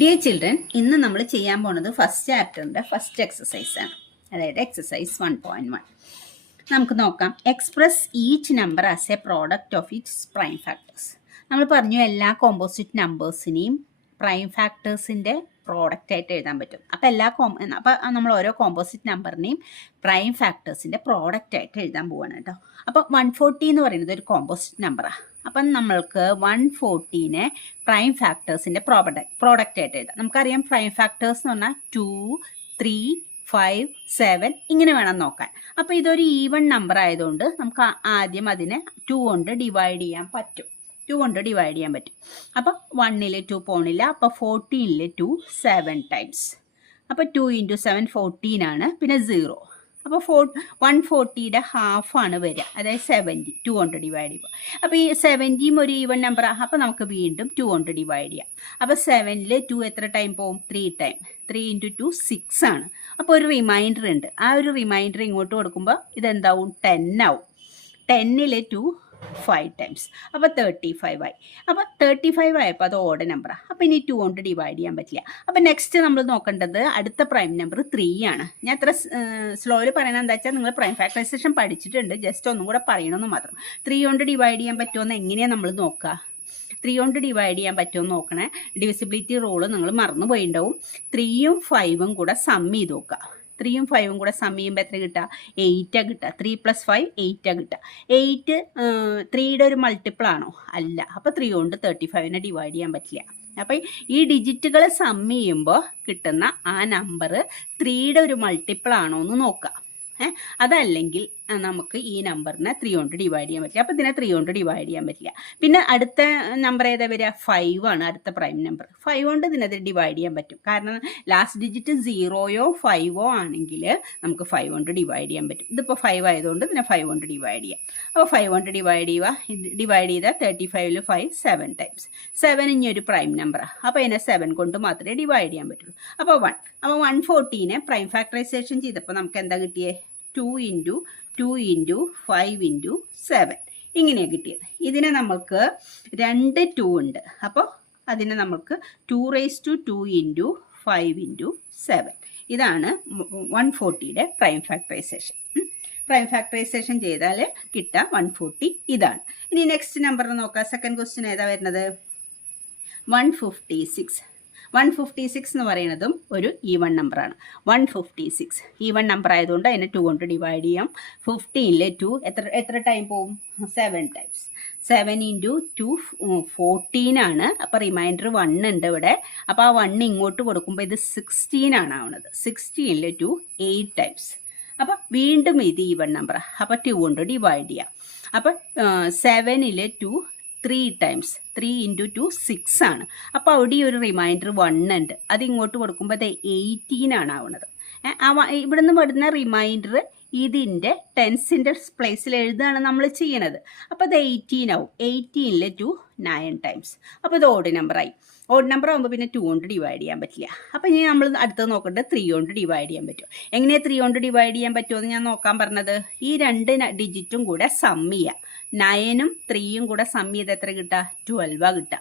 Dear children, ഇന്ന് നമ്മൾ ചെയ്യാൻ പോണത് ഫസ്റ്റ് ചാപ്റ്ററിൻ്റെ ഫസ്റ്റ് എക്സസൈസ് ആണ്, അതായത് എക്സസൈസ് 1.1. നമുക്ക് നോക്കാം. Express each number as A product of its prime factors. നമ്മൾ പറഞ്ഞു എല്ലാ കോമ്പോസിറ്റ് നമ്പേഴ്സിനെയും പ്രൈം ഫാക്ടേഴ്സിൻ്റെ പ്രോഡക്റ്റ് ആയിട്ട് എഴുതാൻ പറ്റും. അപ്പോൾ നമ്മൾ ഓരോ കോമ്പോസിറ്റ് നമ്പറിനെയും പ്രൈം ഫാക്ടേഴ്സിൻ്റെ പ്രോഡക്റ്റ് ആയിട്ട് എഴുതാൻ പോവാണ് കേട്ടോ. അപ്പോൾ 140 എന്ന് പറയുന്നത് ഒരു കോമ്പോസിറ്റ് നമ്പറാണ്. അപ്പം നമ്മൾക്ക് 140നെ പ്രൈം ഫാക്ടേഴ്സിൻ്റെ പ്രോഡക്റ്റ് ആയിട്ട് എഴുതാം. നമുക്കറിയാം പ്രൈം ഫാക്ടേഴ്സ് എന്ന് പറഞ്ഞാൽ 2, 3, 5, 7 ഇങ്ങനെ വേണം നോക്കാൻ. അപ്പോൾ ഇതൊരു ഈവൺ നമ്പർ ആയതുകൊണ്ട് നമുക്ക് ആദ്യം അതിനെ 2 കൊണ്ട് ഡിവൈഡ് ചെയ്യാൻ പറ്റും. അപ്പോൾ 1ൽ 2 പോണില്ല. അപ്പോൾ 14ൽ 2 7 ടൈംസ്. അപ്പോൾ 2 × 7 14 ആണ്. പിന്നെ 0. അപ്പോൾ 140യുടെ ഹാഫാണ് വരിക, അതായത് 70. 2 കൊണ്ട് ഡിവൈഡ് ചെയ്യുമ്പോൾ അപ്പോൾ ഈ 70 ഒരു ഈവൻ നമ്പറാണ്. അപ്പോൾ നമുക്ക് വീണ്ടും 2 കൊണ്ട് ഡിവൈഡ് ചെയ്യാം. അപ്പോൾ 7ൽ 2 എത്ര ടൈം പോവും? 3 ടൈം. 3 × 2 6 ആണ്. അപ്പോൾ ഒരു റിമൈൻഡർ ഉണ്ട്. ആ ഒരു റിമൈൻഡർ ഇങ്ങോട്ട് കൊടുക്കുമ്പോൾ ഇതെന്താവും? 10 ആവും. 10ൽ 2 5 ടൈംസ്. അപ്പോൾ 35 ആയി. അപ്പോൾ 35 ആയപ്പോൾ അത് ഓഡ് നമ്പറാണ്. അപ്പോൾ ഇനി 2 കൊണ്ട് ഡിവൈഡ് ചെയ്യാൻ പറ്റില്ല. അപ്പോൾ നെക്സ്റ്റ് നമ്മൾ നോക്കേണ്ടത് അടുത്ത പ്രൈം നമ്പർ 3 ആണ്. ഞാൻ എത്ര സ്ലോയിൽ പറയണത് എന്താ വെച്ചാൽ നിങ്ങൾ പ്രൈം ഫാക്ടറൈസേഷൻ പഠിച്ചിട്ടുണ്ട്, ജസ്റ്റ് ഒന്നും കൂടെ പറയണമെന്ന് മാത്രം. 3 കൊണ്ട് ഡിവൈഡ് ചെയ്യാൻ പറ്റുമെന്ന് എങ്ങനെയാണ് നമ്മൾ നോക്കുക? 3 കൊണ്ട് ഡിവൈഡ് ചെയ്യാൻ പറ്റുമെന്ന് നോക്കണേ. ഡിവിസിബിലിറ്റി റൂള് നിങ്ങൾ മറന്നു പോയിണ്ടാവും. 3ഉം 5ഉം കൂടെ സം ചെയ്ത് നോക്കുക. 3ഉം 5ഉം കൂടെ സം ചെയ്യുമ്പോൾ എത്ര കിട്ടുക? 8 കിട്ടുക. 3 + 5 8 കിട്ടുക. 8 3യുടെ ഒരു മൾട്ടിപ്പിൾ ആണോ? അല്ല. അപ്പോൾ 3 കൊണ്ട് 35നെ ഡിവൈഡ് ചെയ്യാൻ പറ്റില്ല. അപ്പോൾ ഈ ഡിജിറ്റുകൾ സം ചെയ്യുമ്പോൾ കിട്ടുന്ന ആ നമ്പർ 3യുടെ ഒരു മൾട്ടിപ്പിൾ ആണോ എന്ന് നോക്കുക. അതല്ലെങ്കിൽ നമുക്ക് ഈ നമ്പറിനെ 3 കൊണ്ട് ഡിവൈഡ് ചെയ്യാൻ പറ്റില്ല. അപ്പോൾ ഇതിനെ 3 കൊണ്ട് ഡിവൈഡ് ചെയ്യാൻ പറ്റില്ല. പിന്നെ അടുത്ത നമ്പർ ഏതാ വരിക? 5 ആണ് അടുത്ത പ്രൈം നമ്പർ. 5 കൊണ്ട് ഇതിനെ ഡിവൈഡ് ചെയ്യാൻ പറ്റും. കാരണം ലാസ്റ്റ് ഡിജിറ്റ് 0യോ 5ഓ ആണെങ്കിൽ നമുക്ക് 5 കൊണ്ട് ഡിവൈഡ് ചെയ്യാൻ പറ്റും. ഇതിപ്പോൾ 5 ആയതുകൊണ്ട് ഇതിനെ 5 കൊണ്ട് ഡിവൈഡ് ചെയ്യാം. അപ്പോൾ 5 കൊണ്ട് ഡിവൈഡ് ചെയ്താൽ 35ൽ 5 7 ടൈംസ്. 7 ഇനി ഒരു പ്രൈം നമ്പറാണ്. അപ്പോൾ ഇതിനെ 7 കൊണ്ട് മാത്രമേ ഡിവൈഡ് ചെയ്യാൻ പറ്റുള്ളൂ. അപ്പോൾ 1. അപ്പോൾ 140നെ പ്രൈം ഫാക്ടറൈസേഷൻ ചെയ്തപ്പോൾ നമുക്ക് എന്താ കിട്ടിയേ? 2 × 2 × 5 × 7 ഇങ്ങനെയാണ് കിട്ടിയത്. ഇതിനെ നമ്മൾക്ക് 2 2 ഉണ്ട്. അപ്പോൾ അതിനെ നമുക്ക് 2⁻2 × 5 × 7 ഇതാണ് 140യുടെ പ്രൈം ഫാക്ടറൈസേഷൻ. പ്രൈം ഫാക്ടറൈസേഷൻ ചെയ്താൽ കിട്ടുക 140 ഇതാണ്. ഇനി നെക്സ്റ്റ് നമ്പർ നോക്കാം. സെക്കൻഡ് ക്വസ്റ്റ്യൻ ഏതാ വരുന്നത്? 156. 156 എന്ന് പറയുന്നതും ഒരു ഈവൺ നമ്പറാണ്. 156 ഈവൺ നമ്പർ ആയതുകൊണ്ട് അതിനെ 2 കൊണ്ട് ഡിവൈഡ് ചെയ്യാം. 15ൽ 2 എത്ര ടൈം പോവും? 7 ടൈംസ്. 7 × 2 14 ആണ്. അപ്പോൾ റിമൈൻഡർ 1 ഉണ്ട് ഇവിടെ. അപ്പോൾ ആ 1 ഇങ്ങോട്ട് കൊടുക്കുമ്പോൾ ഇത് 16 ആണ് ആവുന്നത്. 16ൽ 2 8 ടൈംസ്. അപ്പോൾ വീണ്ടും ഇത് ഈവൺ നമ്പറാണ്. അപ്പോൾ 2 കൊണ്ട് ഡിവൈഡ് ചെയ്യാം. അപ്പോൾ 7ൽ 2 3 ടൈംസ്. 3 × 2 6 ആണ്. അപ്പോൾ അവിടെ ഒരു റിമൈൻഡർ 1 ഉണ്ട്. അത് ഇങ്ങോട്ട് കൊടുക്കുമ്പോൾ അത് 18 ആണ് ആവുന്നത്. ഇവിടെ നിന്ന് വരുന്ന റിമൈൻഡർ ഇതിൻ്റെ ടെൻസിൻ്റെ പ്ലേസിൽ എഴുതുകയാണ് നമ്മൾ ചെയ്യണത്. അപ്പോൾ അത് 18 ആവും. 18ൽ 2 9 ടൈംസ്. അപ്പോൾ ഇത് ഓഡ് നമ്പറായി. ഓഡ് നമ്പർ ആകുമ്പോൾ പിന്നെ 2 കൊണ്ട് ഡിവൈഡ് ചെയ്യാൻ പറ്റില്ല. അപ്പോൾ ഇനി നമ്മൾ അടുത്തത് നോക്കേണ്ടത് 3 കൊണ്ട് ഡിവൈഡ് ചെയ്യാൻ പറ്റുമോ? എങ്ങനെയാണ് 3 കൊണ്ട് ഡിവൈഡ് ചെയ്യാൻ പറ്റുമോ ഞാൻ നോക്കാൻ പറഞ്ഞത്. ഈ 2 ഡിജിറ്റും കൂടെ സം ചെയ്യുക. 9ഉം 3യും കൂടെ സം ചെയ്ത് എത്ര കിട്ടുക? 12 കിട്ടുക.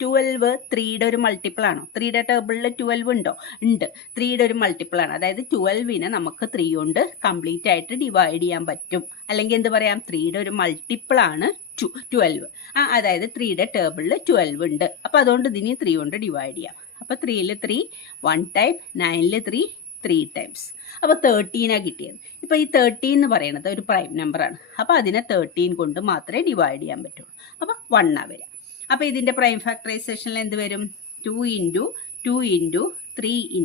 12 3യുടെ ഒരു മൾട്ടിപ്പിൾ ആണോ? 3യുടെ ടേബിളിൽ 12 ഉണ്ടോ? ഉണ്ട്. 3യുടെ ഒരു മൾട്ടിപ്പിൾ ആണ്. അതായത് 12നെ നമുക്ക് 3 കൊണ്ട് കംപ്ലീറ്റ് ആയിട്ട് ഡിവൈഡ് ചെയ്യാൻ പറ്റും. അല്ലെങ്കിൽ എന്ത് പറയാം? 3യുടെ ഒരു മൾട്ടിപ്പിൾ ആണ് 12. അതായത് 3യുടെ ടേബിളിൽ 12 ഉണ്ട്. അപ്പോൾ അതുകൊണ്ട് ഇതിന് 3 കൊണ്ട് ഡിവൈഡ് ചെയ്യാം. അപ്പോൾ 3ൽ 3 1 ടൈം. 9ൽ 3 ടൈംസ്. അപ്പോൾ 13 കിട്ടിയത്. ഇപ്പോൾ ഈ 13 എന്ന് പറയുന്നത് ഒരു പ്രൈം നമ്പറാണ്. അപ്പോൾ അതിനെ 13 കൊണ്ട് മാത്രമേ ഡിവൈഡ് ചെയ്യാൻ പറ്റുള്ളൂ. അപ്പോൾ 1 വരിക. അപ്പോൾ ഇതിൻ്റെ പ്രൈം ഫാക്ടറൈസേഷനിൽ എന്ത് വരും? 2 × 2 × 3 ×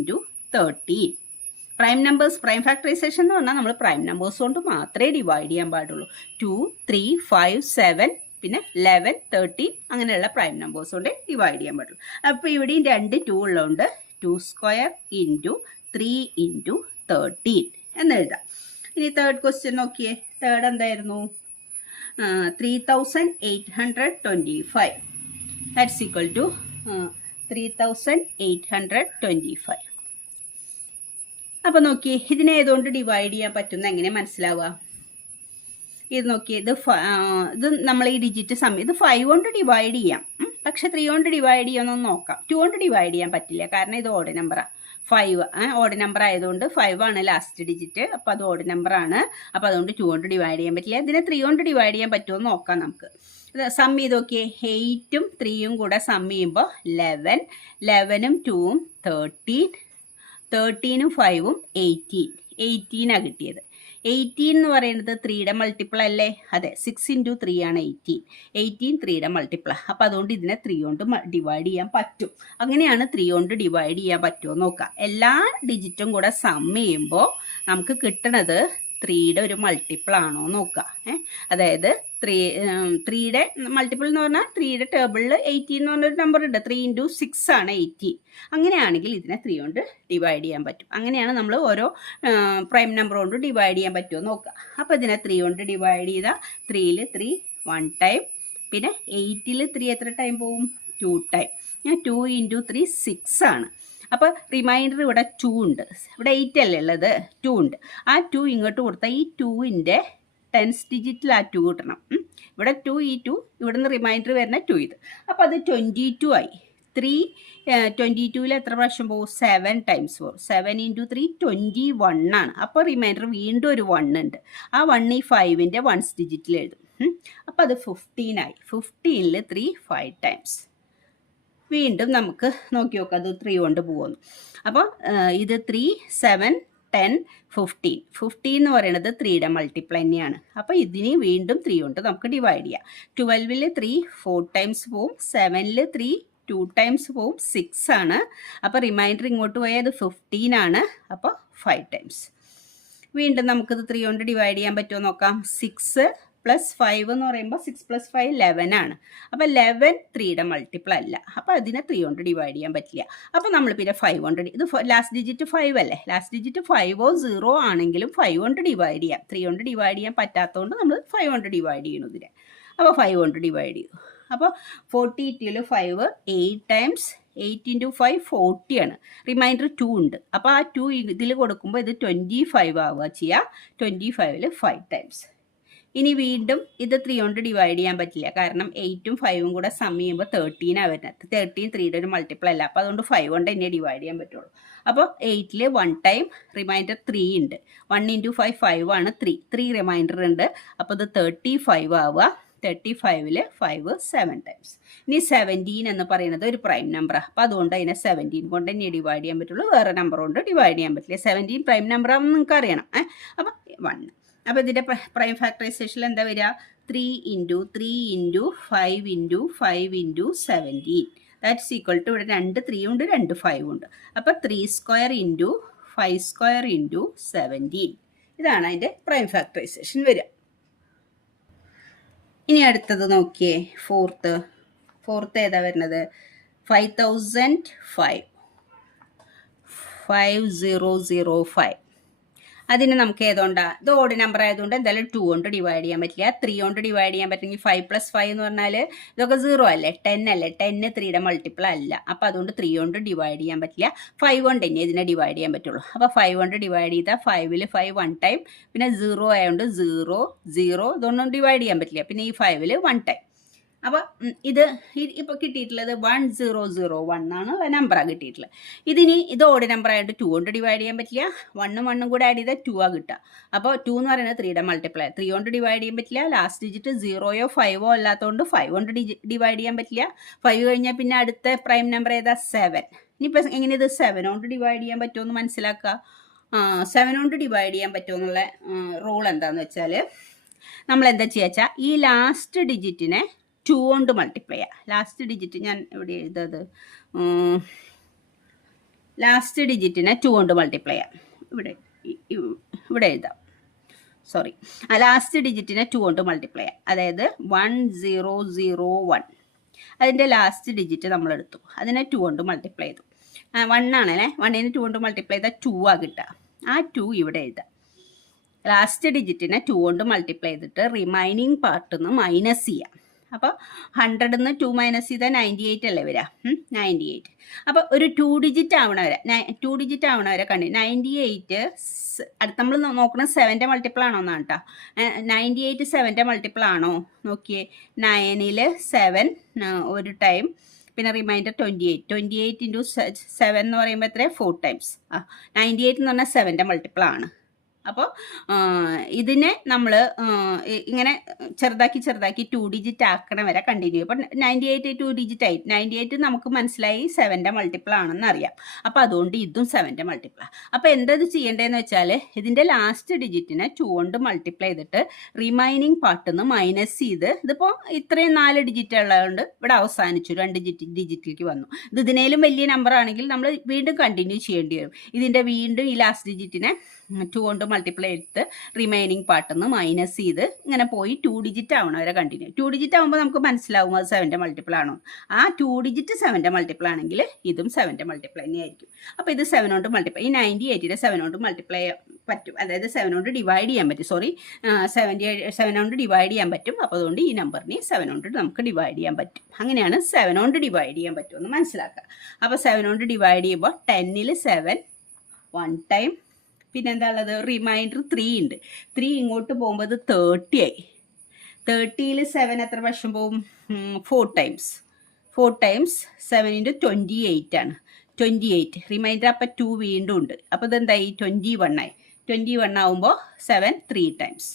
13. പ്രൈം നമ്പേഴ്സ് പ്രൈം ഫാക്ടറൈസേഷൻ എന്ന് പറഞ്ഞാൽ നമ്മൾ പ്രൈം നമ്പേഴ്സ് കൊണ്ട് മാത്രമേ ഡിവൈഡ് ചെയ്യാൻ പാടുള്ളൂ. 2 3 5 7 പിന്നെ 11 13 അങ്ങനെയുള്ള പ്രൈം നമ്പേഴ്സ് കൊണ്ട് ഡിവൈഡ് ചെയ്യാൻ പാടുള്ളൂ. അപ്പോൾ ഇവിടെയും 2 2 ഉള്ളതുകൊണ്ട് 2² × 3 × 13 എന്നെഴുതാം. ഇനി തേർഡ് ക്വസ്റ്റ്യൻ നോക്കിയേ. തേർഡ് എന്തായിരുന്നു? 3825. That's equal to 3825. അപ്പോൾ നോക്കി ഇതിനെ ഏതുകൊണ്ട് ഡിവൈഡ് ചെയ്യാൻ പറ്റുന്ന എങ്ങനെ മനസ്സിലാവുക? ഇത് നോക്കി, ഇത് നമ്മൾ ഈ ഡിജിറ്റ് ഇത് 5 കൊണ്ട് ഡിവൈഡ് ചെയ്യാം, പക്ഷെ 3 കൊണ്ട് ഡിവൈഡ് ചെയ്യാമെന്നൊന്ന് നോക്കാം. 2 കൊണ്ട് ഡിവൈഡ് ചെയ്യാൻ പറ്റില്ല, കാരണം ഇത് ഓഡ് നമ്പറാണ്. 5 ഓഡ് നമ്പർ ആയതുകൊണ്ട് 5 ആണ് ലാസ്റ്റ് ഡിജിറ്റ്, അപ്പോൾ അത് ഓഡ് നമ്പറാണ്. അപ്പോൾ അതുകൊണ്ട് 2 കൊണ്ട് ഡിവൈഡ് ചെയ്യാൻ പറ്റില്ല. ഇതിനെ 3 കൊണ്ട് ഡിവൈഡ് ചെയ്യാൻ പറ്റുമോ എന്ന് നോക്കാം നമുക്ക്. സം ചെയ്ത് നോക്കിയേ, 8ഉം 3യും കൂടെ സം ചെയ്യുമ്പോൾ 11, 11ഉം 2ഉം 13, 13ഉം 5ഉം 18, 18ആണ് കിട്ടിയത്. 18 എന്ന് പറയുന്നത് 3യുടെ മൾട്ടിപ്പിൾ അല്ലേ? അതെ, 6 × 3 ആണ് 18, 18 3യുടെ മൾട്ടിപ്പിൾ. അപ്പോൾ അതുകൊണ്ട് ഇതിനെ 3 കൊണ്ട് ഡിവൈഡ് ചെയ്യാൻ പറ്റും. അങ്ങനെയാണ് 3 കൊണ്ട് ഡിവൈഡ് ചെയ്യാൻ പറ്റുമോ നോക്കാം. എല്ലാ ഡിജിറ്റും കൂടെ സം ചെയ്യുമ്പോൾ നമുക്ക് കിട്ടണത് 3യുടെ ഒരു മൾട്ടിപ്പിൾ ആണോ നോക്കുക. അതായത് 3യുടെ മൾട്ടിപ്പിൾ എന്ന് പറഞ്ഞാൽ 3യുടെ ടേബിളിൽ 18 എന്ന് പറഞ്ഞൊരു നമ്പർ ഉണ്ട്. 3 × 6 ആണ് 18. അങ്ങനെയാണെങ്കിൽ ഇതിനെ 3 കൊണ്ട് ഡിവൈഡ് ചെയ്യാൻ പറ്റും. അങ്ങനെയാണ് നമ്മൾ ഓരോ പ്രൈം നമ്പർ കൊണ്ട് ഡിവൈഡ് ചെയ്യാൻ പറ്റുമോ നോക്കുക. അപ്പോൾ ഇതിനെ 3 കൊണ്ട് ഡിവൈഡ് ചെയ്താൽ 3ൽ 3 1 ടൈം, പിന്നെ 8ൽ 3 എത്ര ടൈം പോവും? 2 ടൈം. 2 × 3 6 ആണ്. അപ്പോൾ റിമൈൻഡർ ഇവിടെ 2 ഉണ്ട്. ഇവിടെ 8 അല്ലേ ഉള്ളത്, 2 ഉണ്ട്. ആ 2 ഇങ്ങോട്ട് കൊടുത്താൽ ഈ 2ൻ്റെ 10th ഡിജിറ്റിൽ ആ 2 കിട്ടണം. ഇവിടെ 2, ഈ 2, ഇവിടുന്ന് റിമൈൻഡർ വരുന്ന 2 ഇത്. അപ്പോൾ അത് 22 ആയി. 22ൽ എത്ര പ്രാവശ്യം പോകും? 7 ടൈംസ് പോകും. 7 × 3 21 ആണ്. അപ്പോൾ റിമൈൻഡർ വീണ്ടും ഒരു 1 ഉണ്ട്. ആ 1 ഈ 5ൻ്റെ 1th ഡിജിറ്റിൽ എഴുതും. അപ്പോൾ അത് 15 ആയി. 15ൽ 3 5 ടൈംസ്. വീണ്ടും നമുക്ക് നോക്കി നോക്കാം അത് 3 കൊണ്ട് പോകുന്നു. അപ്പോൾ ഇത് 3 7 10 15. 15 എന്ന് പറയുന്നത് 3യുടെ മൾട്ടിപ്പിൾ തന്നെയാണ്. അപ്പോൾ ഇതിന് വീണ്ടും 3 കൊണ്ട് നമുക്ക് ഡിവൈഡ് ചെയ്യാം. 12ൽ 3 4 ടൈംസ് പോവും. 7ൽ 3 2 ടൈംസ് പോവും. 6 ആണ്. അപ്പോൾ റിമൈൻഡർ ഇങ്ങോട്ട് പോയാൽ അത് 15 ആണ്. അപ്പോൾ 5 ടൈംസ്. വീണ്ടും നമുക്കിത് 3 കൊണ്ട് ഡിവൈഡ് ചെയ്യാൻ പറ്റുമോ നോക്കാം. 6 + 5 എന്ന് പറയുമ്പോൾ 6 + 5 11 ആണ്. അപ്പോൾ 11 3യുടെ മൾട്ടിപ്പിൾ അല്ല. അപ്പോൾ അതിനെ 3 കൊണ്ട് ഡിവൈഡ് ചെയ്യാൻ പറ്റില്ല. അപ്പോൾ നമ്മൾ പിന്നെ 5 കൊണ്ട്, ഇത് ലാസ്റ്റ് ഡിജിറ്റ് 5 അല്ലേ, ലാസ്റ്റ് ഡിജിറ്റ് 5ഓ 0 ആണെങ്കിലും 5 കൊണ്ട് ഡിവൈഡ് ചെയ്യാം. 3 കൊണ്ട് ഡിവൈഡ് ചെയ്യാൻ പറ്റാത്തതുകൊണ്ട് നമ്മൾ 5 കൊണ്ട് ഡിവൈഡ് ചെയ്യണം ഇതിനെ. അപ്പോൾ 5 കൊണ്ട് ഡിവൈഡ് ചെയ്തു. അപ്പോൾ 48ൽ 5 8 ടൈംസ്. 8 × 5 40 ആണ്. റിമൈൻഡർ 2 ഉണ്ട്. അപ്പോൾ ആ 2 ഇതിൽ കൊടുക്കുമ്പോൾ ഇത് 25 ആവുക ചെയ്യുക. 25ൽ 5 ടൈംസ്. ഇനി വീണ്ടും ഇത് 3 കൊണ്ട് ഡിവൈഡ് ചെയ്യാൻ പറ്റില്ല, കാരണം 8ഉം 5ഉം കൂടെ സം ചെയ്യുമ്പോൾ 13 ആണ് വരുന്നത്. 13 3യുടെ ഒരു മൾട്ടിപ്പിൾ അല്ല. അപ്പോൾ അതുകൊണ്ട് 5 കൊണ്ട് തന്നെ ഡിവൈഡ് ചെയ്യാൻ പറ്റുള്ളൂ. അപ്പോൾ 8ൽ 1 ടൈം, റിമൈൻഡർ 3 ഉണ്ട്. 1 × 5 5 ആണ്. 3 റിമൈൻഡർ ഉണ്ട്. അപ്പോൾ ഇത് 35 ആവുക. 35ൽ 5 7 ടൈംസ്. ഇനി 17 എന്ന് പറയുന്നത് ഒരു പ്രൈം നമ്പറാണ്. അപ്പോൾ അതുകൊണ്ട് അതിനെ 17 കൊണ്ട് തന്നെ ഡിവൈഡ് ചെയ്യാൻ പറ്റുള്ളൂ, വേറെ നമ്പർ കൊണ്ട് ഡിവൈഡ് ചെയ്യാൻ പറ്റില്ല. 17 പ്രൈം നമ്പറാണെന്ന് നിങ്ങൾക്ക് അറിയണം. അപ്പോൾ 1. അപ്പോൾ ഇതിൻ്റെ പ്രൈം ഫാക്ടറൈസേഷനിൽ എന്താ വരിക? 3 × 3 × 5 × 5 × 17. ദാറ്റ്സ് ഈക്വൽ ടു, ഇവിടെ 2 3 ഉണ്ട്, 2 5 ഉണ്ട്. അപ്പോൾ 3² × 5² × 17. ഇതാണ് അതിൻ്റെ പ്രൈം ഫാക്ടറൈസേഷൻ വരിക. ഇനി അടുത്തത് നോക്കിയേ, ഫോർത്ത് ഏതാ വരുന്നത്? 5005. 5005. അതിന് നമുക്ക് ഏതുകൊണ്ടാണ്? ഇത് ഓഡ് നമ്പർ ആയതുകൊണ്ട് എന്തായാലും 2 കൊണ്ട് ഡിവൈഡ് ചെയ്യാൻ പറ്റില്ല. 3 കൊണ്ട് ഡിവൈഡ് ചെയ്യാൻ പറ്റുമെങ്കിൽ 5 + 5 എന്ന് പറഞ്ഞാൽ ഇതൊക്കെ 0 അല്ലേ, 10 അല്ലേ. 10 3യുടെ മൾട്ടിപ്പിൾ അല്ല. അപ്പോൾ അതുകൊണ്ട് 3 കൊണ്ട് ഡിവൈഡ് ചെയ്യാൻ പറ്റില്ല. 5 കൊണ്ട് തന്നെ ഇതിനെ ഡിവൈഡ് ചെയ്യാൻ പറ്റുള്ളൂ. അപ്പോൾ 5 കൊണ്ട് ഡിവൈഡ് ചെയ്താൽ 5ൽ 5 1 ടൈം, പിന്നെ 0 ആയതുകൊണ്ട് 0 0 ഇതൊന്നും ഡിവൈഡ് ചെയ്യാൻ പറ്റില്ല. പിന്നെ ഈ 5ൽ 1 ടൈം. അപ്പോൾ ഇത് ഇപ്പോൾ കിട്ടിയിട്ടുള്ളത് 1001 ആണ് നമ്പറാണ് കിട്ടിയിട്ടുള്ളത്. ഇത് ഓഡ് നമ്പർ ആയിട്ട് 2 കൊണ്ട് ഡിവൈഡ് ചെയ്യാൻ പറ്റില്ല. 1ഉം 1ഉം കൂടെ ആഡ് ചെയ്താൽ 2 ആ കിട്ടുക. അപ്പോൾ 2 എന്ന് പറയുന്നത് 3യുടെ മൾട്ടിപ്പിൾ. 3 കൊണ്ട് ഡിവൈഡ് ചെയ്യാൻ പറ്റില്ല. ലാസ്റ്റ് ഡിജിറ്റ് 0യോ 5ഓ അല്ലാത്തതുകൊണ്ട് 5 കൊണ്ട് ഡിവൈഡ് ചെയ്യാൻ പറ്റില്ല. 5 കഴിഞ്ഞാൽ പിന്നെ അടുത്ത പ്രൈം നമ്പർ ഏതാ? 7. ഇനിയിപ്പോൾ എങ്ങനെ ഇത് 7 കൊണ്ട് ഡിവൈഡ് ചെയ്യാൻ പറ്റുമെന്ന് മനസ്സിലാക്കുക. 7 കൊണ്ട് ഡിവൈഡ് ചെയ്യാൻ പറ്റുമെന്നുള്ള റൂൾ എന്താണെന്ന് വെച്ചാൽ, നമ്മൾ എന്താ ചെയ്യുക വെച്ചാൽ, ഈ ലാസ്റ്റ് ഡിജിറ്റിനെ 2 കൊണ്ട് മൾട്ടിപ്ലൈ ചെയ്യുക. ലാസ്റ്റ് ഡിജിറ്റ് ഞാൻ ഇവിടെ എഴുതത്, ലാസ്റ്റ് ഡിജിറ്റിനെ 2 കൊണ്ട് മൾട്ടിപ്ലൈ ചെയ്യാം. ഇവിടെ എഴുതാം, സോറി. ലാസ്റ്റ് ഡിജിറ്റിനെ 2 കൊണ്ട് മൾട്ടിപ്ലൈ ചെയ്യാം. അതായത് 1001. അതിൻ്റെ ലാസ്റ്റ് ഡിജിറ്റ് നമ്മളെടുത്തു, അതിനെ 2 കൊണ്ട് മൾട്ടിപ്ലൈ ചെയ്തു. 1 ആണല്ലേ, 1നെ 2 കൊണ്ട് മൾട്ടിപ്ലൈ ചെയ്താൽ 2 ആ കിട്ടുക. ആ 2 ഇവിടെ എഴുതാം. ലാസ്റ്റ് ഡിജിറ്റിനെ 2 കൊണ്ട് മൾട്ടിപ്ലൈ ചെയ്തിട്ട് റിമൈനിങ് പാർട്ടിൽ നിന്ന് മൈനസ് ചെയ്യാം. അപ്പോൾ 100 2 മൈനസ് ചെയ്താൽ 98 അല്ലേ വരിക, 98. അപ്പോൾ ഒരു 2 ഡിജിറ്റ് ആവണ വരെ 2 ഡിജിറ്റ് ആവണ വരെ കണ്ടു 98 അടുത്ത് നമ്മൾ നോക്കുന്ന 7ൻ്റെ മൾട്ടിപ്പിൾ ആണോ എന്നാണ് കേട്ടോ. 98 7ൻ്റെ മൾട്ടിപ്പിൾ ആണോ നോക്കിയേ. 9ൽ 7 ഒരു ടൈം, പിന്നെ റിമൈൻഡർ 28 ഇൻറ്റു 7 എന്ന് പറയുമ്പോൾ എത്ര 4 ടൈംസ്. 98 എന്ന് പറഞ്ഞാൽ 7ൻ്റെ മൾട്ടിപ്പിൾ ആണ്. അപ്പോൾ ഇതിനെ നമ്മൾ ഇങ്ങനെ ചെറുതാക്കി 2 ഡിജിറ്റ് ആക്കണ വരെ കണ്ടിന്യൂ. അപ്പോൾ 98 2 ഡിജിറ്റ് ആയി 98 നമുക്ക് മനസ്സിലായി 7ൻ്റെ മൾട്ടിപ്പിൾ ആണെന്ന് അറിയാം. അപ്പോൾ അതുകൊണ്ട് ഇതും 7ൻ്റെ മൾട്ടിപ്പിളാണ്. അപ്പോൾ എന്തത് ചെയ്യേണ്ടതെന്ന് വെച്ചാൽ ഇതിൻ്റെ ലാസ്റ്റ് ഡിജിറ്റിനെ 2 കൊണ്ട് മൾട്ടിപ്ലൈ ചെയ്തിട്ട് റിമൈനിങ് പാർട്ടിൽ നിന്ന് മൈനസ് ചെയ്ത്, ഇതിപ്പോൾ ഇത്രയും 4 ഡിജിറ്റ് ഉള്ളതുകൊണ്ട് ഇവിടെ അവസാനിച്ചു, 2 ഡിജിറ്റിലേക്ക് വന്നു. ഇതിനേലും വലിയ നമ്പർ ആണെങ്കിൽ നമ്മൾ വീണ്ടും കണ്ടിന്യൂ ചെയ്യേണ്ടി വരും. ഇതിൻ്റെ വീണ്ടും ഈ ലാസ്റ്റ് ഡിജിറ്റിനെ 2 കൊണ്ട് മൾട്ടിപ്ലൈ ചെയ്തിട്ട് റിമൈനിങ് പാർട്ടിൽ നിന്ന് മൈനസ് ചെയ്ത് ഇങ്ങനെ പോയി 2 ഡിജിറ്റ് ആവണം വരെ കണ്ടിന്യൂ. 2 ഡിജിറ്റ് ആകുമ്പോൾ നമുക്ക് മനസ്സിലാവും അത് 7ൻ്റെ മൾട്ടിപ്പിൾ ആണോ. ആ 2 ഡിജിറ്റ് 7ൻ്റെ മൾട്ടിപ്പിൾ ആണെങ്കിൽ ഇതും 7ൻ്റെ മൾട്ടിപ്പിൾ തന്നെയായിരിക്കും. അപ്പോൾ ഇത് 7 കൊണ്ട് മൾട്ടിപ്ലൈ, ഈ 98നെ 7 കൊണ്ട് മൾട്ടിപ്ലൈ പറ്റും, അതായത് 7 കൊണ്ട് ഡിവൈഡ് ചെയ്യാൻ പറ്റും. 7 കൊണ്ട് ഡിവൈഡ് ചെയ്യാൻ പറ്റും. അപ്പോൾ അതുകൊണ്ട് ഈ നമ്പറിനെ 7 കൊണ്ട് നമുക്ക് ഡിവൈഡ് ചെയ്യാൻ പറ്റും. അങ്ങനെയാണ് 7 കൊണ്ട് ഡിവൈഡ് ചെയ്യാൻ പറ്റുമെന്ന് മനസ്സിലാക്കുക. അപ്പോൾ 7 കൊണ്ട് ഡിവൈഡ് ചെയ്യുമ്പോൾ 10ൽ 7 1 ടൈം, പിന്നെ എന്താ ഉള്ളത് റിമൈൻഡർ 3 ഉണ്ട്. 3 ഇങ്ങോട്ട് പോകുമ്പോൾ ഇത് 30 ആയി. 30ൽ 7 എത്ര പ്രാവശ്യം പോകും 4 ടൈംസ്. 4 ടൈംസ് 7 ഇൻറ്റു 28 ആണ്. 28 റിമൈൻഡർ അപ്പോൾ 2 വീണ്ടും ഉണ്ട്. അപ്പോൾ ഇതെന്തായി 21 ആയി. 21 ആവുമ്പോൾ 7 3 ടൈംസ്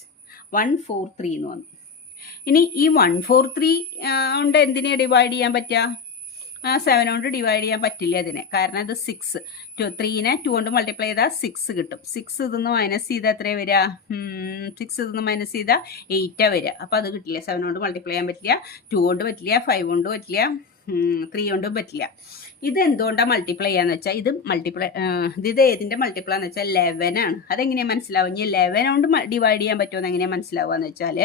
143 എന്ന് വന്നു. ഇനി ഈ 143 കൊണ്ട് എന്തിനെ ഡിവൈഡ് ചെയ്യാൻ പറ്റുക? 7 കൊണ്ട് ഡിവൈഡ് ചെയ്യാൻ പറ്റില്ല അതിനെ, കാരണം ഇത് 6 3നെ 2 കൊണ്ട് മൾട്ടിപ്ലൈ ചെയ്താൽ 6 കിട്ടും. 6 ഇതൊന്ന് മൈനസ് ചെയ്താൽ എത്രയാണ് വരിക? 6 ഇതൊന്ന് മൈനസ് ചെയ്താൽ 8 വരിക. അപ്പോൾ അത് കിട്ടില്ല. 7 കൊണ്ട് മൾട്ടിപ്ലൈ ചെയ്യാൻ പറ്റില്ല, 2 കൊണ്ട് പറ്റില്ല, 5 കൊണ്ട് പറ്റില്ല, 3 കൊണ്ടും പറ്റില്ല. ഇത് എന്തുകൊണ്ടാണ് മൾട്ടിപ്ലൈ ചെയ്യാന്ന് വെച്ചാൽ ഇത് ഏതിൻ്റെ മൾട്ടിപ്പിളാന്ന് വെച്ചാൽ 11 ആണ്. അതെങ്ങനെയാണ് മനസ്സിലാവുക? ഇനി 11 കൊണ്ട് ഡിവൈഡ് ചെയ്യാൻ പറ്റുമെന്ന് എങ്ങനെയാണ് മനസ്സിലാവുക എന്ന് വെച്ചാൽ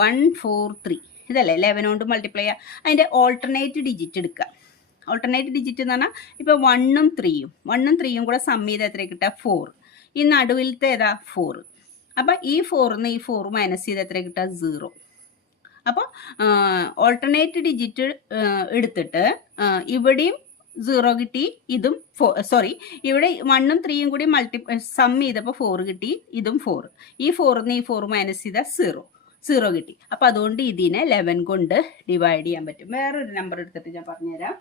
143 ഇതല്ലേ 11 കൊണ്ട് മൾട്ടിപ്ലൈ ചെയ്യുക. അതിൻ്റെ ഓൾട്ടർനേറ്റ് ഡിജിറ്റ് എടുക്കുക. ഓൾട്ടർനേറ്റ് ഡിജിറ്റ് എന്ന് പറഞ്ഞാൽ ഇപ്പോൾ 1ഉം 3യും കൂടെ സം ചെയ്ത് എത്ര കിട്ടുക 4. ഈ നടുവിലത്തെ ഏതാ 4. അപ്പോൾ ഈ 4ന്ന് ഈ 4 മൈനസ് ചെയ്ത് എത്ര കിട്ടുക 0. അപ്പോൾ ഓൾട്ടർനേറ്റ് ഡിജിറ്റ് എടുത്തിട്ട് ഇവിടെയും 0 കിട്ടി, ഇതും ഇവിടെ 1ഉം 3യും കൂടി സം ചെയ്തപ്പോൾ 4 കിട്ടി, ഇതും 4. ഈ 4ന്ന് ഈ 4 മൈനസ് ചെയ്താൽ 0 കിട്ടി. അപ്പോൾ അതുകൊണ്ട് ഇതിനെ 11 കൊണ്ട് ഡിവൈഡ് ചെയ്യാൻ പറ്റും. വേറൊരു നമ്പർ എടുത്തിട്ട് ഞാൻ പറഞ്ഞുതരാം.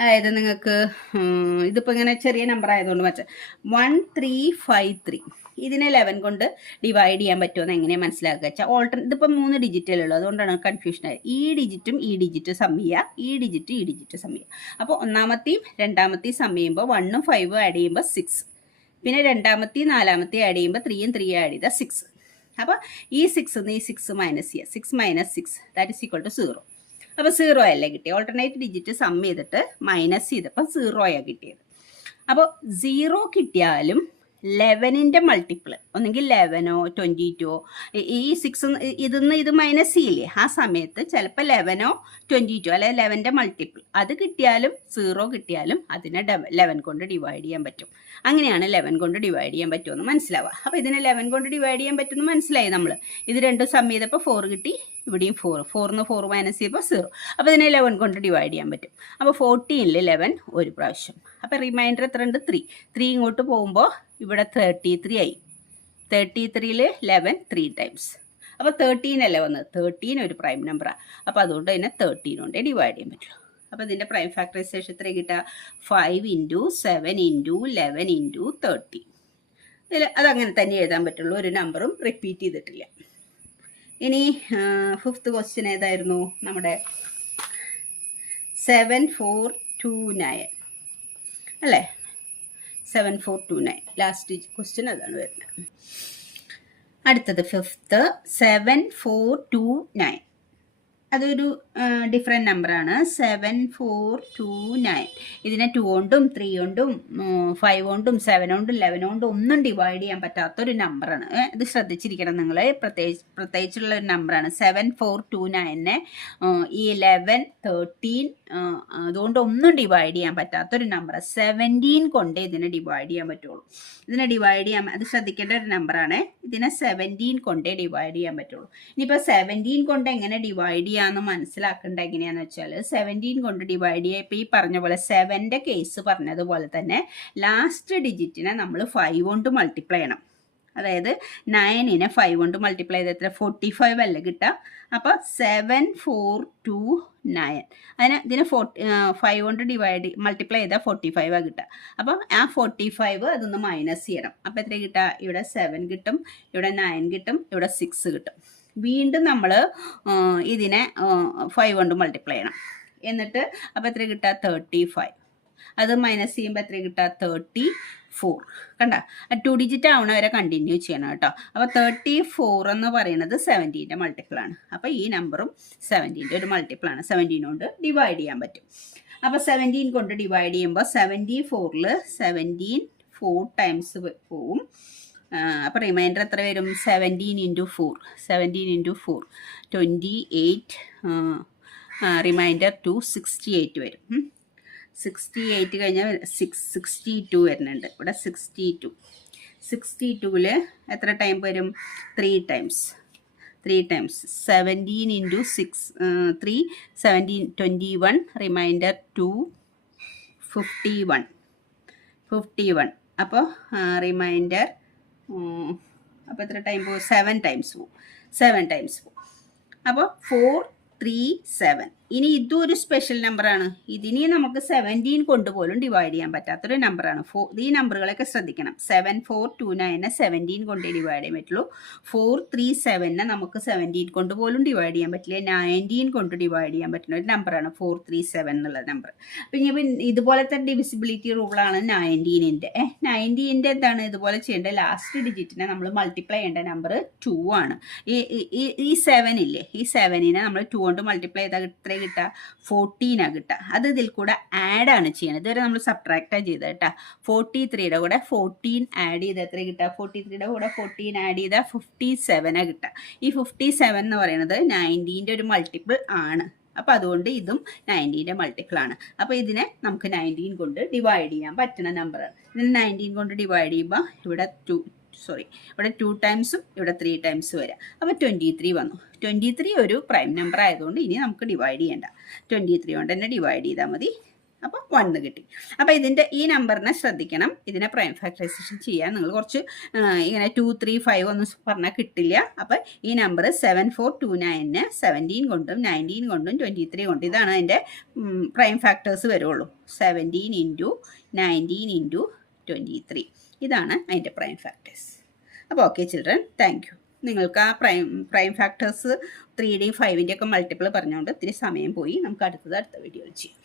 അതായത് നിങ്ങൾക്ക് ഇതിപ്പോൾ ഇങ്ങനെ ചെറിയ നമ്പർ ആയതുകൊണ്ട് വെച്ചാൽ 1353 ഇതിനെ 11 കൊണ്ട് ഡിവൈഡ് ചെയ്യാൻ പറ്റുമെന്ന് എങ്ങനെയാണ് മനസ്സിലാക്കുക വെച്ചാൽ ഇതിപ്പോൾ 3 ഡിജിറ്റലുള്ളൂ, അതുകൊണ്ടാണ് കൺഫ്യൂഷൻ ആയത്. ഈ ഡിജിറ്റ് സം ചെയ്യുക, ഈ ഡിജിറ്റ് സം ചെയ്യുക. അപ്പോൾ ഒന്നാമത്തെയും രണ്ടാമത്തെയും സം ചെയ്യുമ്പോൾ 1ഉം 5ഉം ആഡ് ചെയ്യുമ്പോൾ 6, പിന്നെ രണ്ടാമത്തെയും നാലാമത്തെയും ആഡ് ചെയ്യുമ്പോൾ 3ഉം 3 ആഡ് ചെയ്താൽ 6. അപ്പോൾ ഈ 6ന്ന് ഈ 6 മൈനസ് ചെയ്യുക. 6 minus 6 that is equal to 0. അപ്പോൾ 0 അല്ലേ കിട്ടി. ഓൾട്ടർനേറ്റ് ഡിജിറ്റ് സം ചെയ്തിട്ട് മൈനസ് ചെയ്തപ്പോൾ 0 കിട്ടിയത്. അപ്പോൾ 0 കിട്ടിയാലും 11ൻ്റെ മൾട്ടിപ്പിൾ ഒന്നെങ്കിൽ 11ഓ 22ഓ, ഈ 6 ഇത് മൈനസ് ചെയ്യില്ലേ, ആ സമയത്ത് ചിലപ്പോൾ 11ഓ 22 അല്ലെ 11ൻ്റെ മൾട്ടിപ്പിൾ അത് കിട്ടിയാലും 0 കിട്ടിയാലും അതിനെ 11 കൊണ്ട് ഡിവൈഡ് ചെയ്യാൻ പറ്റും. അങ്ങനെയാണ് 11 കൊണ്ട് ഡിവൈഡ് ചെയ്യാൻ പറ്റുമെന്ന് മനസ്സിലാവുക. അപ്പോൾ ഇതിനെ 11 കൊണ്ട് ഡിവൈഡ് ചെയ്യാൻ പറ്റുമെന്ന് മനസ്സിലായി. നമ്മൾ ഇത് രണ്ടും സം ചെയ്തപ്പോൾ 4 കിട്ടി, ഇവിടെയും 4ന്ന് 4 മൈനസ് ചെയ്യുമ്പോൾ 0. അപ്പോൾ ഇതിനെ 11 കൊണ്ട് ഡിവൈഡ് ചെയ്യാൻ പറ്റും. അപ്പോൾ 14ൽ 11 ഒരു പ്രാവശ്യം. അപ്പോൾ റിമൈൻഡർ എത്ര ഉണ്ട് 3 ഇങ്ങോട്ട് പോകുമ്പോൾ ഇവിടെ 33 ആയി. 33ൽ 11 3 ടൈംസ്. അപ്പോൾ 13 അല്ലേ വന്നത്, 13 ഒരു പ്രൈം നമ്പറാണ്. അപ്പോൾ അതുകൊണ്ട് തന്നെ 13 കൊണ്ട് ഡിവൈഡ് ചെയ്യാൻ പറ്റുള്ളൂ. അപ്പോൾ ഇതിൻ്റെ പ്രൈം ഫാക്ടറൈസേഷൻ എത്ര കിട്ടുക 5 ഇൻറ്റു 7 ഇൻറ്റു 11 ഇൻറ്റു 30. ഇതിൽ അതങ്ങനെ തന്നെ എഴുതാൻ പറ്റുള്ളൂ, ഒരു നമ്പറും റിപ്പീറ്റ് ചെയ്തിട്ടില്ല. ഇനി 5th ക്വസ്റ്റ്യൻ ഏതായിരുന്നു നമ്മുടെ 7429 അല്ലേ, 7429 ലാസ്റ്റ് ക്വസ്റ്റ്യൻ അതാണ് വരുന്നത്. അടുത്തത് 5th 7429 അതൊരു ഡിഫറെൻറ്റ് നമ്പറാണ്. 7429. ഇതിനെ 2 കൊണ്ടും 3 കൊണ്ടും 5 കൊണ്ടും 7 കൊണ്ടും 11 കൊണ്ടും ഒന്നും ഡിവൈഡ് ചെയ്യാൻ പറ്റാത്തൊരു നമ്പറാണ്. ഇത് ശ്രദ്ധിച്ചിരിക്കണം നിങ്ങൾ. പ്രത്യേകിച്ചുള്ള ഒരു നമ്പറാണ്. 7429നെ ഈ 11, 13 അതുകൊണ്ട് ഒന്നും ഡിവൈഡ് ചെയ്യാൻ പറ്റാത്തൊരു നമ്പർ. 17 കൊണ്ട് ഇതിനെ ഡിവൈഡ് ചെയ്യാൻ പറ്റുള്ളൂ. ഇതിനെ ഡിവൈഡ് ചെയ്യാൻ അത് ശ്രദ്ധിക്കേണ്ട ഒരു നമ്പറാണ്. ഇതിനെ 17 കൊണ്ടേ ഡിവൈഡ് ചെയ്യാൻ പറ്റുള്ളൂ. ഇനിയിപ്പോൾ 17 കൊണ്ട് എങ്ങനെ ഡിവൈഡ് ചെയ്യാമെന്ന് മനസ്സിലാക്കേണ്ട എങ്ങനെയാണെന്ന് വെച്ചാൽ 17 കൊണ്ട് ഡിവൈഡ് ചെയ്യുക. ഇപ്പോൾ ഈ പറഞ്ഞ പോലെ 7ൻ്റെ കേസ് പറഞ്ഞതുപോലെ തന്നെ ലാസ്റ്റ് ഡിജിറ്റിനെ നമ്മൾ 5 കൊണ്ട് മൾട്ടിപ്ലൈ ചെയ്യണം. അതായത് 9നെ 5 കൊണ്ട് മൾട്ടിപ്ലൈ ചെയ്ത് എത്ര 45 അല്ലേ കിട്ടുക. അപ്പോൾ 7429 ഇതിനെ 5 കൊണ്ട് മൾട്ടിപ്ലൈ ചെയ്താൽ 45 കിട്ടുക. അപ്പം ആ 45 അതൊന്ന് മൈനസ് ചെയ്യണം. അപ്പോൾ എത്ര കിട്ടുക? ഇവിടെ 7 കിട്ടും, ഇവിടെ 9 കിട്ടും, ഇവിടെ 6 കിട്ടും. വീണ്ടും നമ്മൾ ഇതിനെ 5 കൊണ്ട് മൾട്ടിപ്ലൈ ചെയ്യണം. എന്നിട്ട് അപ്പോൾ എത്ര കിട്ടുക? 35. അത് മൈനസ് ചെയ്യുമ്പോൾ എത്ര കിട്ടുക? 34. കണ്ട 2 ഡിജിറ്റ് ആവണ വരെ കണ്ടിന്യൂ ചെയ്യണം കേട്ടോ. അപ്പോൾ 34 എന്ന് പറയുന്നത് 17ൻ്റെ മൾട്ടിപ്പിളാണ്. അപ്പോൾ ഈ നമ്പറും 17ൻ്റെ ഒരു മൾട്ടിപ്പിളാണ്. 17 കൊണ്ട് ഡിവൈഡ് ചെയ്യാൻ പറ്റും. അപ്പോൾ 17 കൊണ്ട് ഡിവൈഡ് ചെയ്യുമ്പോൾ 74ൽ 17 4 ടൈംസ് പോവും. അപ്പോൾ റിമൈൻഡർ എത്ര വരും? 17 × 4 28. റിമൈൻഡർ 268 വരും. 68 കഴിഞ്ഞാൽ 62 വരുന്നുണ്ട്. ഇവിടെ 62ൽ എത്ര ടൈം വരും? 3 ടൈംസ്. 17 × 6 3 17 21. റിമൈൻഡർ 2 51. അപ്പോൾ റിമൈൻഡർ അപ്പോൾ എത്ര ടൈം പോകും? 7 ടൈംസ് പോകും. അപ്പോൾ 4 3 7. ഇനി ഇതും ഒരു സ്പെഷ്യൽ നമ്പറാണ്. ഇതിനെ നമുക്ക് 17 കൊണ്ട് പോലും ഡിവൈഡ് ചെയ്യാൻ പറ്റാത്തൊരു നമ്പറാണ്. ഈ നമ്പറുകളൊക്കെ ശ്രദ്ധിക്കണം. 7429നെ 17 കൊണ്ട് ഡിവൈഡ് ചെയ്യാൻ പറ്റുള്ളൂ. 437നെ നമുക്ക് 17 കൊണ്ട് പോലും ഡിവൈഡ് ചെയ്യാൻ പറ്റില്ല. 19 കൊണ്ട് ഡിവൈഡ് ചെയ്യാൻ പറ്റുന്ന ഒരു നമ്പറാണ് 437 എന്നുള്ള നമ്പർ. അപ്പം ഇനി ഇതുപോലത്തെ ഡിവിസിബിലിറ്റി റൂളാണ് 19ൻ്റെ. 19ൻ്റെ എന്താണ് ഇതുപോലെ ചെയ്യേണ്ടത്? ലാസ്റ്റ് ഡിജിറ്റിനെ നമ്മൾ മൾട്ടിപ്ലൈ ചെയ്യേണ്ട നമ്പർ 2 ആണ്. ഈ 7 ഇല്ലേ, ഈ 7നെ നമ്മൾ 2 കൊണ്ട് മൾട്ടിപ്ലൈ ചെയ്താൽ കിട്ടുക 14 കിട്ടുക. അത് ഇതിൽ കൂടെ ആഡ് ആണ് ചെയ്യുന്നത്. ഇതുവരെ നമ്മൾ സബ്ട്രാക്റ്റാണ് ചെയ്തത് കേട്ടോ. 43യുടെ കൂടെ 14 ആഡ് ചെയ്ത് എത്ര കിട്ടുക? 43യുടെ കൂടെ 14 ആഡ് ചെയ്താൽ 57 കിട്ടുക. ഈ 57 എന്ന് പറയുന്നത് 19ൻ്റെ ഒരു മൾട്ടിപ്പിൾ ആണ്. അപ്പോൾ അതുകൊണ്ട് ഇതും 19ൻ്റെ മൾട്ടിപ്പിൾ ആണ്. അപ്പോൾ ഇതിനെ നമുക്ക് 19 കൊണ്ട് ഡിവൈഡ് ചെയ്യാൻ പറ്റുന്ന നമ്പറാണ്. ഇതിന് 19 കൊണ്ട് ഡിവൈഡ് ചെയ്യുമ്പോൾ ഇവിടെ 2 ടൈംസും ഇവിടെ 3 ടൈംസ് വരാം. അപ്പോൾ 23 വന്നു. 23 ഒരു പ്രൈം നമ്പർ ആയതുകൊണ്ട് ഇനി നമുക്ക് ഡിവൈഡ് ചെയ്യേണ്ട. 23 കൊണ്ട് തന്നെ ഡിവൈഡ് ചെയ്താൽ മതി. അപ്പോൾ 1 കിട്ടി. അപ്പോൾ ഈ നമ്പറിനെ ശ്രദ്ധിക്കണം. ഇതിനെ പ്രൈം ഫാക്ടറൈസേഷൻ ചെയ്യാൻ നിങ്ങൾ കുറച്ച് ഇങ്ങനെ 2 3 5 ഒന്നും പറഞ്ഞാൽ കിട്ടില്ല. അപ്പോൾ ഈ നമ്പർ 7429നെ 17 കൊണ്ടും 19 കൊണ്ടും 23 കൊണ്ടും ഇതാണ് അതിൻ്റെ പ്രൈം ഫാക്ടേഴ്സ് വരുള്ളൂ. 17 × 19 × 23 ഇതാണ് അതിൻ്റെ പ്രൈം ഫാക്ടേഴ്സ്. അപ്പോൾ ഓക്കെ ചിൽഡ്രൻ, താങ്ക് യു. നിങ്ങൾക്ക് ആ പ്രൈം ഫാക്ടേഴ്സ് 3യുടെയും 5ൻ്റെയും ഒക്കെ മൾട്ടിപ്പിൾ പറഞ്ഞുകൊണ്ട് ഇത്തിരി സമയം പോയി. നമുക്ക് അടുത്ത വീഡിയോയിൽ ചെയ്യാം.